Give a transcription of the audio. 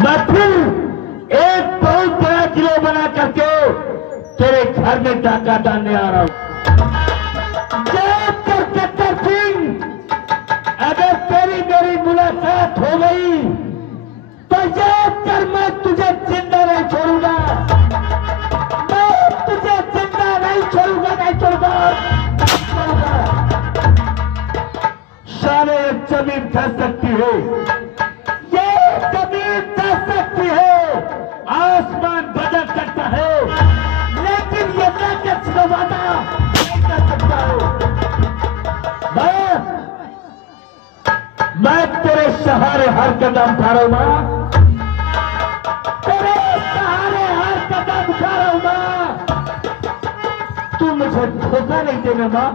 मैं फिर एक बहुत बड़ा किलो बना करके तेरे घर में डाका डालने आ रहा हूं। चक्कर सिंह, अगर तेरी मेरी मुलाकात हो गई तो याद कर, मैं तुझे जिंदा नहीं छोड़ूंगा, मैं तुझे जिंदा नहीं छोड़ूंगा, नहीं छोड़ूंगा। शाने जमीन धस सकती है, ये जमीन धस सकती है, आसमान बदल सकता है, लेकिन ये ताकत से वादा नहीं कर सकता है। मैं तेरे सहारे हर कदम उठा रहा हूं मां, तेरे सहारे हर कदम उठा रहा हूं मां। तू मुझे धोखा नहीं देना मां।